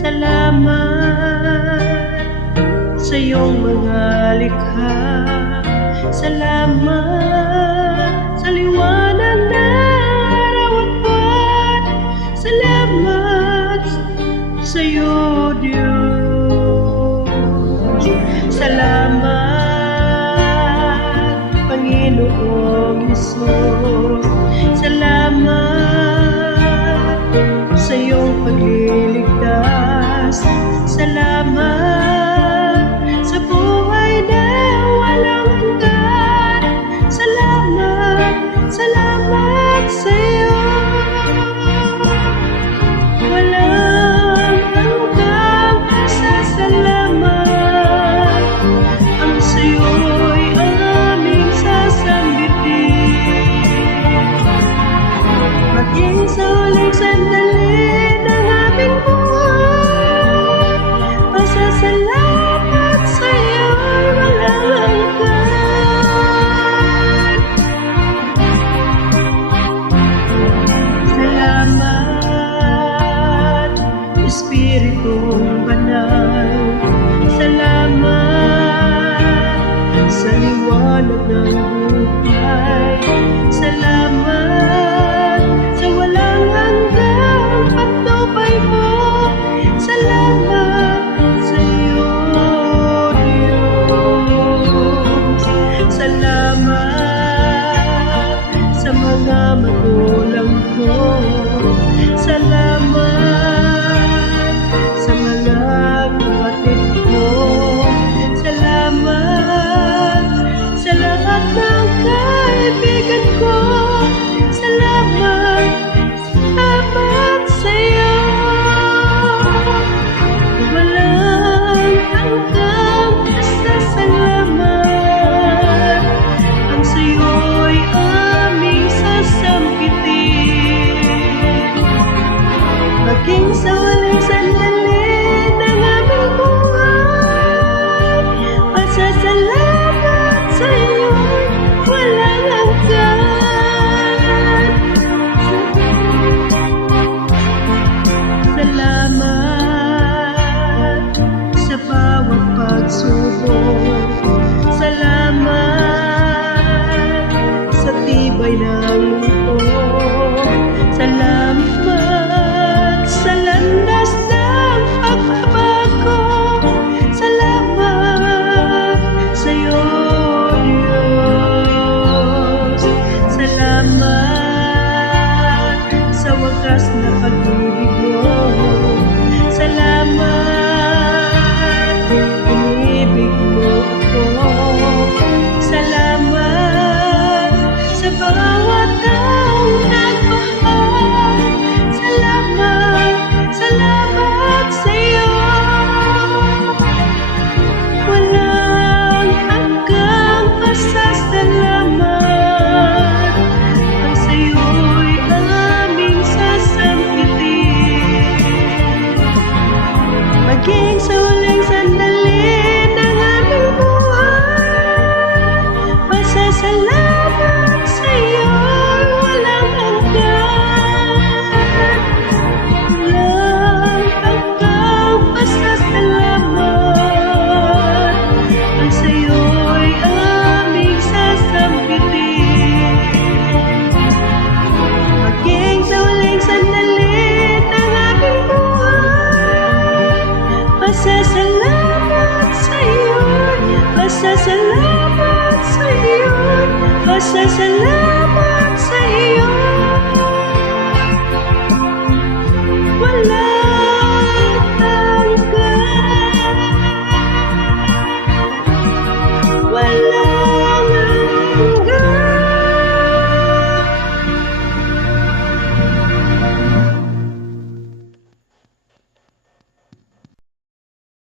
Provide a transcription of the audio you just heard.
Salamat sa iyong mga likha. Salamat sa liwanag na araw at buwan. Salamat sa iyo, Diyos. Salamat, Panginoong Hesus. Salamat sa iyong pagliligtas. Salamat sa buhay na walang hanggan. Salamat, salamat sa iyo. Walang hanggang pasasalamat. Ang sa iyo'y aming sasambitin. Maging sa huling sandali ng aming buhay, pasasalamat sa iyo'y walang hanggan. Salamat, Espiritong Banal. Salamat sa liwanag ng buhay. Salamat sa walang hanggang patnubay mo. Salamat sa iyo, Diyos. Salamat sa mga magulang ko. Salamat sa mga kapatid ko. Salamat sa lahat ng kaibigan ko. Salamat, salamat sa iyo. Walang hanggang pasasalamat. Ang sa iyo'y aming sasampitin. Maging sa huling sandali ng aming buhay, pasasalamat sa iyo'y walang hanggan. Salamat sa bawat pagsubok. Salamat sa tibay ng loob. Salamat sa landas ng pagbabago. Salamat sa iyo, Diyos. Salamat sa wagas na pag-ibig mo. Salamat, inibig mo ako. Salamat sa bawat taong nagmahal. Salamat, salamat sa iyo. Walang hanggang pasasalamat. Ang sa iyo'y aming sasampitin. Maging sa huling sandali ng aming buhay, pasasalamat sa iyo'y walang hanggan. Walang hanggang pasasalamat. Ang sa iyo'y aming sasampitin. Maging sa huling sandali ng aming buhay, pasasalamat sa iyo, pasasalamat sa iyo, pasasalamat.